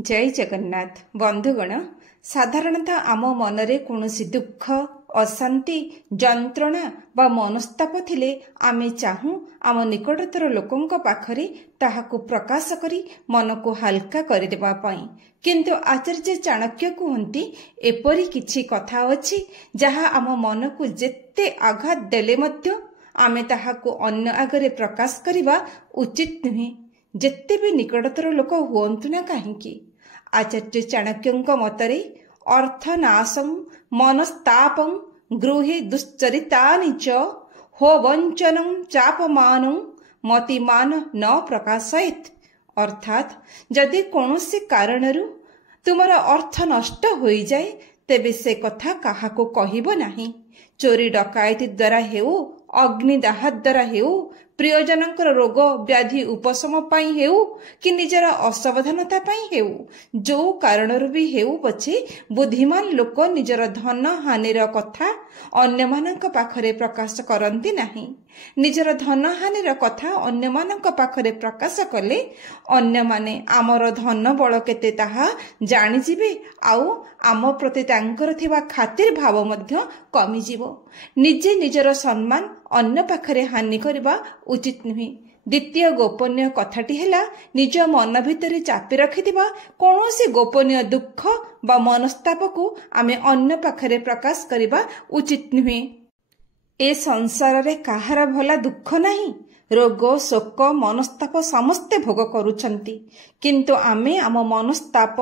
जय जगन्नाथ बंधुगण। साधारणतः आम मनरे कौनसी दुख अशांति जंत्रणा बा मनस्ताप थिले आमे चाहूं आम निकटतर लोकंक पाखरे ताहाकु प्रकाश करी मन को हल्का करदेबा पई, किंतु आचार्य चाणक्य कहती एपरी किछि कथा अछि जहा आम मन को जेते आघात देले मध्य आमे ताहाकु अन्य आगरे प्रकाश करिबा उचित नुहे, जेते भी निकटतर लोक हुअंतु ना काहींकी। आचार्य चाणक्यंक मतरे अर्थनाशं मनस्तापं गृहे दुश्चरितानि च हो वंचनं चापमानं मतिमान न प्रकाशयेत्। अर्थात जदि कौनसी कारणरू तुमर अर्थ नष्ट होई जाए तेबे से कथा काहाको कहिबो नाही। चोरी डकायती द्वारा हेउ, अग्निदाह द्वारा हेउ, प्रियजनकर रोग व्याधि उपशम पाई हेउ कि निजर असावधानता पाई हेउ, जो कारणरू भी हेउ पछे बुद्धिमान लोक निजर धन हानिर कथा अन्य मानक पाखरे प्रकाश करंती नाही। निजर धन हानिर कथा अन्य मानक पाखरे प्रकाश कले अन्य माने आमर धन बळ केते ताहा जानि जिवे, आउ आम प्रति तांकर थिबा खातिर भाव मध्य कमी जीवो। निजे निजर सम्मान अन्य पाखरे हानि करबा उचित नुहे। द्वितीय गोपनीय कथाटी हेला निज मन भितरे चापी रखिथिबा कौनसी गोपनीय दुख बा मनस्ताप को आमे अन्य पाखरे प्रकाश करिबा उचित नुहे। ए संसार रे काहार भला दुख नाही, रोग शोक मनस्ताप समस्ते भोग करुछंती, किंतु आमे आम मनस्ताप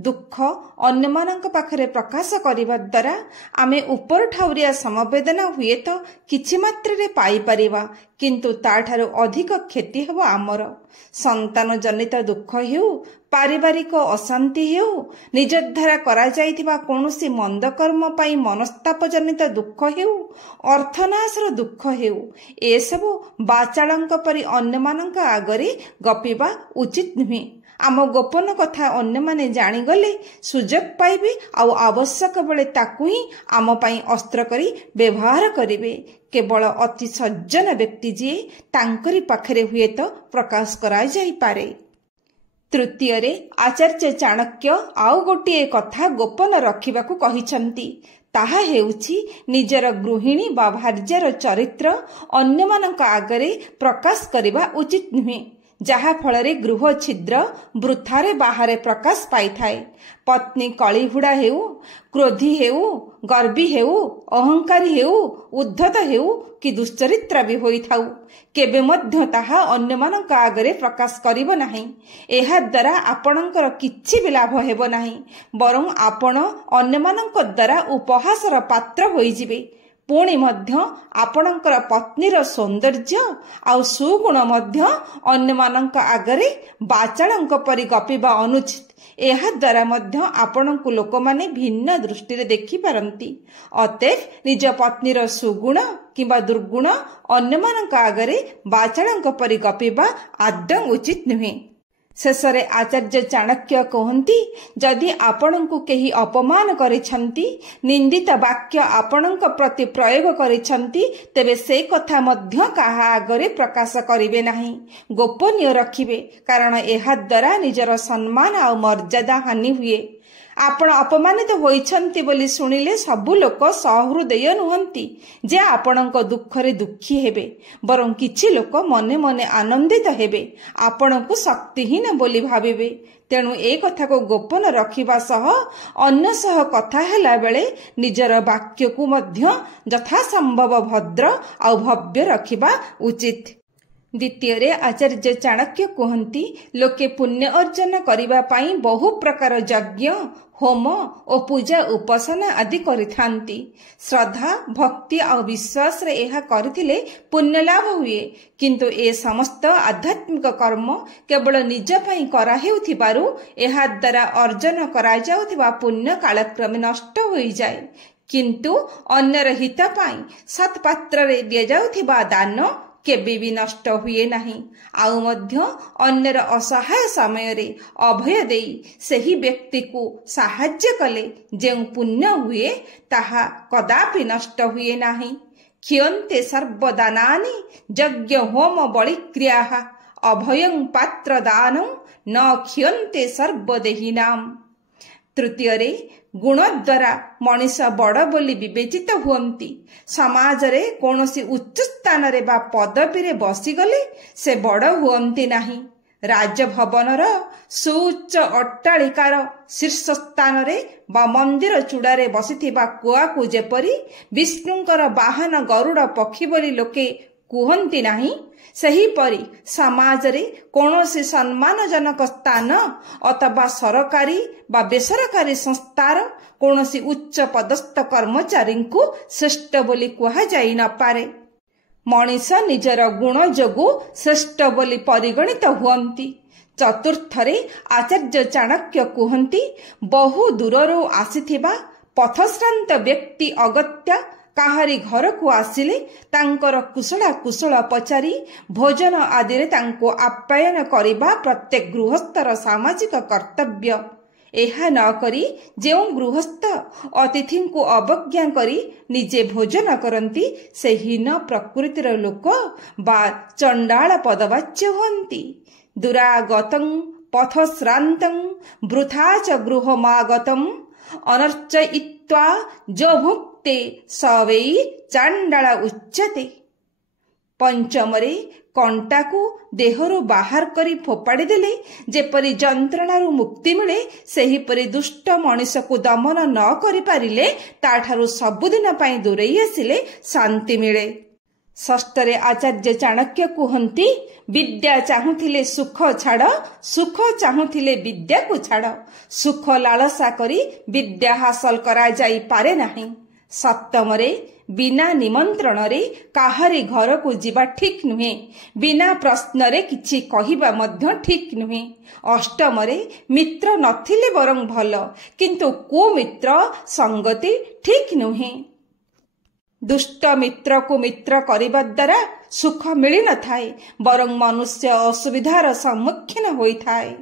दुख अन्य मानक पाखरे प्रकाश करिबा द्वारा आमे ऊपर ठाउरिया समवेदना हुए तो किछि मात्रा रे पाई परिबा, किंतु ताठारु अधिक क्षति हेबो आमर। संतान जनित दुख हेउ, पारिवारिक अशांति हेउ, निज द्वारा करा जाइथिबा कौनसी मंद कर्म पाई मनस्ताप जनित दुख हेउ, अर्थनाशर दुख हेउ, ए सबु बाचाळंक परि अन्य मानक आगरे गपिबा उचित नुहे। आम गोपन कथा अन्य माने जानी गले सुजोग पाइबे, आउ आवश्यक बेले ताकू ही आम पाई अस्त्र करी व्यवहार करिवे। केवल अति सज्जन व्यक्ति जी तांकरी पाखरे हुए तो प्रकाश कराई जाई पारे। तृतीय रे आचार्य चाणक्य आउ गोटिए कथा गोपन रखिबाकू कहिछंती, ताहा हेउछि निजर गृहिणी बा भार्यार चरित्र अन्य मानक आगरे प्रकाश करिबा उचित नुहे, जहा फଳରେ गृह छिद्र वृथारे बाहरे प्रकाश पाई थाए। पत्नी कलिहुड़ा हेउ, क्रोधी हेउ, गर्वी हेउ, अहंकारी हेउ, उद्धत हेउ कि दुश्चरित्र भी होई थाउ, केबे मध्य ताहा अन्य मानक आगरे प्रकाश करिबो नाही। एहा द्वारा आपणकर किछि भी लाभ हेबो नाही, बरं आपण अन्य मानक द्वारा उपहासर पात्र होई जिवे। पुणी मध्य आपणकर पत्नीर सौंदर्य आउ सुगुण मध्य अन्य मानक आगरे बाचाळंक परि गपिबा अनुचित। एहा द्वारा मध्य आपणଙ୍କୁ लोकमाने भिन्न दृष्टिरे देखि पारंती। अतएव निज पत्नीर सुगुण किंबा दुर्गुण अन्य मानक आगरे बाचाळंक परि गपिबा आदौ उचित नुहे। शेषरे आचार्य चाणक्य कहती, जदि आपणଙ୍କୁ केही अपमान करिछंती, निंदित वाक्य आपणଙ୍କ प्रति प्रयोग करिछंती, तेबे से कथा मध्य काहा आगरे प्रकाश करिवे नाही, गोपनीय रखिवे, कारण एहा द्वारा निजर सम्मान आ मर्यादा हानि हुए। आपण अपमानित होइछंती बोली सुनिले सबु लोक सहृदय नुहंती जे आपणଙ୍କ दुखरे दुखी हेबे, बरं किछि लोक मने मने आनंदित हेबे, आपणଙ୍କୁ शक्तिहीन बोली भाबिबे। तेणु ए कथा को गोपन रखिबा सह अन्य सह कथा हेला बेले निजर वाक्य को मध्य यथा संभव भद्र आ भव्य रखिबा उचित। द्वितीय रे आचार्य चाणक्य कहती, लोके पुण्य अर्जन करिबा पाई बहु प्रकार यज्ञ होम और पूजा उपासना आदि करिथांती। श्रद्धा भक्ति और विश्वास रे एहा करिथिले पुण्य लाभ हुए, किंतु ए समस्त आध्यात्मिक कर्म केवल निज पई करा हेउथिबारु एहा द्वारा अर्जन करा जाउथिबा पुण्य कालक्रमे नष्ट होई जाए, किंतु अन्यर हित पाई सत्पात्र रे दिया जाउथिबा दान केबे भी नष्ट हुए नहीं। आउ मध्य अन्यर असहाय समय रे अभय देई सही व्यक्ति को साहाय्य कले जे पुण्य हुए ताहा कदापि नष्ट हुए नहीं। क्षयन्ते सर्वदानानि यज्ञ होम बलिक्रियाः अभयं पात्र दानं न क्षयन्ते सर्वदेहिनाम। तृतीୟରେ गुण द्वारा मनीष बड़ बोली विवेचित हुअन्ति। समाजरे कौनसी उच्च स्थान रे बा पदवी रे बसीगले से बड़ हुअन्ति नाही। राजभवनर सुउच्च अट्टालिकार शीर्ष स्थान रे बा मंदिर चूड़ारे बसिथिबा कुआकु जेपरि विष्णुंकर बाहन गरुड़ पक्षी बोली लोके कुहन्ति नाही, सेहीपरि समाजरे कौनसी सम्मानजनक स्थान अथवा सरकारी बा बेसरकारी संस्थार कौनसी उच्च पदस्थ कर्मचारी को श्रेष्ठ बोली कुहा जाई न पारे। मनीष निजर गुण जोगु श्रेष्ठ बोली परिगणित हुअन्ति। चतुर्थरे आचार्य चाणक्य कुहन्ति, बहु दूररू आसिथिबा पथश्रांत व्यक्ति अगत्या काहारी घर को आसिले तांकर कुशला कुशल पचारि भोजन आदि रे तांको आप्यायन करिबा प्रत्येक गृहस्थर सामाजिक कर्तव्य। एहा न करी जेउ गृहस्थ अतिथि को अवज्ञा करी निजे भोजन करती से हीन प्रकृतिर लोक बा चंडाल पदवाच्य हुअन्ति। दुरागतं पथश्रान्तं वृथा च गृहमागतं अनर्चयित्वा जो भुक्ते सवै चांडाल उच्यते। पंचमरे कंटा को देहरु बाहर करी फोपाड़ी देले जेपरि जंत्रणारु मुक्ति मिले, सेहीपरि दुष्ट मनीष को दमन न करि पारिले ताठारु सबुदिन पई दूरेई आसिले शांति मिले। षष्ठरे आचार्य चाणक्य कुहन्ति, विद्या चाहुथिले सुख छाड़, सुख चाहुथिले विद्या को छाड़। सुख लालसा करी विद्या हासिल करा जाई पारे नाही। सप्तमरे बिना निमंत्रण रे काहारी घर को जीवा ठीक नुहे, बिना प्रश्न रे किछि कहिबा मध्य ठीक नुहे। अष्टमरे मित्र नथिले बरं भल, किंतु कुमित्र संगति ठीक नुहे। दुष्ट मित्र को मित्र करिबा द्वारा सुख मिली न थाए, बरं मनुष्य असुविधार सम्मुखीन होइथाए।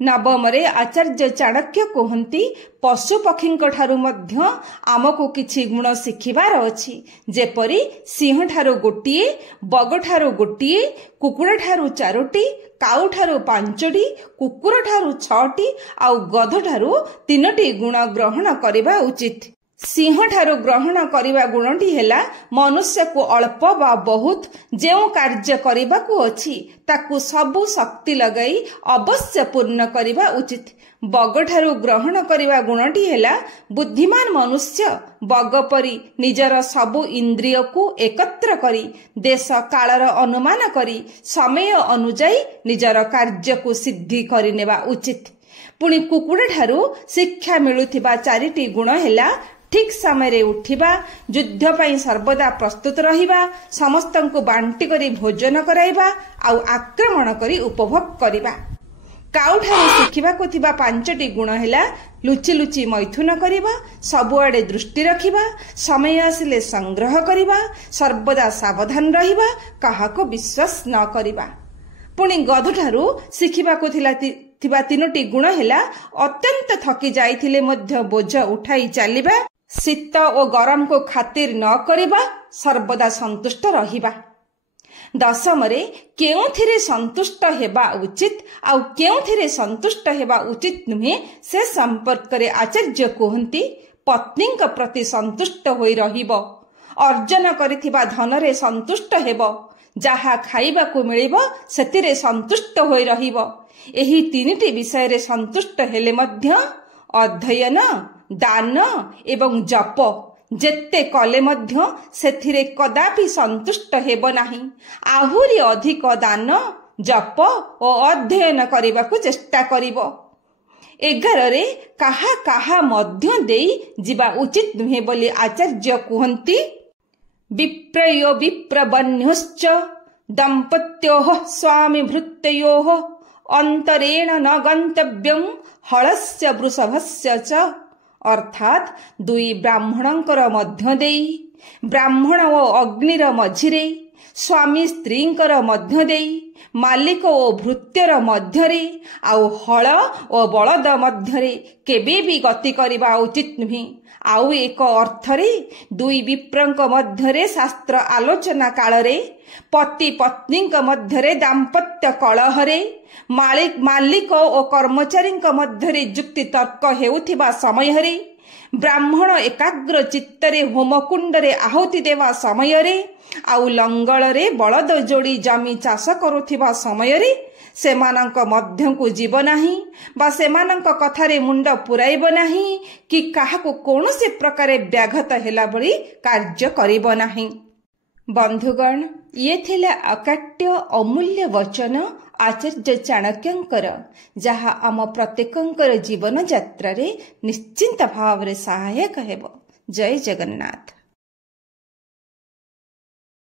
नवमरे आचार्य चाणक्य कहन्ति, पशु पक्षी ठारू मध्य आमको किछि गुण शिखिबार अछि। जेपरि सिंह ठारू गोटिए, बग ठारू गोटिए, कुकुड़ ठारू 4टी, काऊ ठारू 5टी, कुकुर ठारू 6टी आउ गध ठारू 3टी गुण ग्रहण करिबा उचित। सिंह ठारू ग्रहण करिबा गुणटी हेला मनुष्य को अल्प बा बहुत जेउ कार्य करिबा को अछि ताकु सबु शक्ति लगाई अवश्य पूर्ण करिबा उचित। बग ठारू ग्रहण करिबा गुणटी हेला बुद्धिमान मनुष्य बग परि निजर सबु इंद्रिय को एकत्र करी देश कालर अनुमान करी समय अनुଯାयी निजर कार्य को सिद्धि करिनेबा उचित। पुणी कुकुड़ ठारू शिक्षा मिलुथिबा 4टी गुण हेला ठीक समय रे उठिबा, युद्ध पई सर्वदा प्रस्तुत रहिबा, समस्तन को बांटी करी भोजन कराइबा आउ आक्रमण करी उपभोग करिबा। काऊ ठारू शिखिबा को थिबा 5टी गुण हेला लुचि लुचि मैथुन करिबा, सबुआडे दृष्टि रखिबा, समय आसिले संग्रह करिबा, सर्वदा सावधान रहिबा, काहाको विश्वास न करिबा। पुणी गध ठारू शिखिबा को थिबा 3टी गुण हेला अत्यंत थकी जाइथिले मध्य बोझ उठाई चलिबा, शीत और गरम को खातिर न करिबा, सर्वदा संतुष्ट रहिबा। दशमरे केउथिरे संतुष्ट हेबा उचित आउ केउथिरे संतुष्ट हेबा उचित नुहे से संपर्क रे आचार्य कहन्ति, पत्नी प्रति संतुष्ट होई रहिबो, अर्जन करिथिबा धन रे संतुष्ट हेबो, जहा खाइबा को मिलिबो सेतिरे संतुष्ट होई रहिबो। एही 3टी विषय रे संतुष्ट हेले मध्य अध्ययन, दान एवं जप जेते कले मध्य सेथिरे कदापि संतुष्ट हेबो नाही। आहुरी अधिक दान, जप और अध्ययन करिबाकु चेष्टा करिबो। 11 रे काहा काहा मध्य देई जीवा उचित नुहे बोली आचार्य कुहन्ति, विप्रयो विप्रबन्युश्च दंपत्योः स्वामी भृत्ययोः अंतरेण न गंतव्यं हलस्य वृषभस्य च। अर्थात दुई ब्राह्मणंकर मध्य देई ବ୍ରାହ୍ମଣ ଓ ଅଗ୍ନିର ମଝିରେ, ସ୍ୱାମୀ ସ୍ତ୍ରୀଙ୍କର ମଧ୍ୟ ଦେଇ, ମାଲିକ ଓ ଭୃତ୍ୟର ମଧ୍ୟରେ, ଆଉ ହଳ ଓ ବଳଦ ମଧ୍ୟରେ କେବେ ବି ଗତି କରିବା ଉଚିତ ନୁହେଁ। ଆଉ ଏକ ଅର୍ଥରେ ଦୁଇ ବିପ୍ରଙ୍କ ମଧ୍ୟରେ ଶାସ୍ତ୍ର ଆଲୋଚନା କାଳରେ, ପତି ପତ୍ନୀଙ୍କ ମଧ୍ୟରେ ଦାମ୍ପତ୍ୟ କଳହରେ, ମାଲିକ ଓ କର୍ମଚାରୀଙ୍କ ମଧ୍ୟରେ ଯୁକ୍ତି ତର୍କ ହେଉଥିବା ସମୟରେ, ବ୍ରାହ୍ମଣ ଏକାଗ୍ର ଚିତ୍ତରେ ହୋମକୁଣ୍ଡରେ ଆହୁତି ଦେବା ସମୟରେ, ଆଉ ଲଙ୍ଗଳରେ ବଳଦ ଯୋଡ଼ି ଜମି ଚାଷ କରୁଥିବା ସମୟରେ ସେମାନଙ୍କ ମଧ୍ୟକୁ ଯିବ ନାହିଁ ବା ସେମାନଙ୍କ କଥାରେ ମୁଣ୍ଡ ପୁରାଇବ ନାହିଁ କି କାହାକୁ କୌଣସି ପ୍ରକାରେ ବ୍ୟାଘାତ ହେଲା ଭଳି କାର୍ଯ୍ୟ କରିବ ନାହିଁ। ବନ୍ଧୁଗଣ, ଇଏ ଥିଲା ଅକାଟ୍ୟ ଅମୂଲ୍ୟ ବଚନ ଆଚାର୍ଯ୍ୟ ଚାଣକ୍ୟଙ୍କର, ଯାହା ଆମ ପ୍ରତ୍ୟେକଙ୍କର ଜୀବନ ଯାତ୍ରାରେ ନିଶ୍ଚିନ୍ତ ଭାବରେ ସହାୟକ ହେବ। ଜୟ ଜଗନ୍ନାଥ।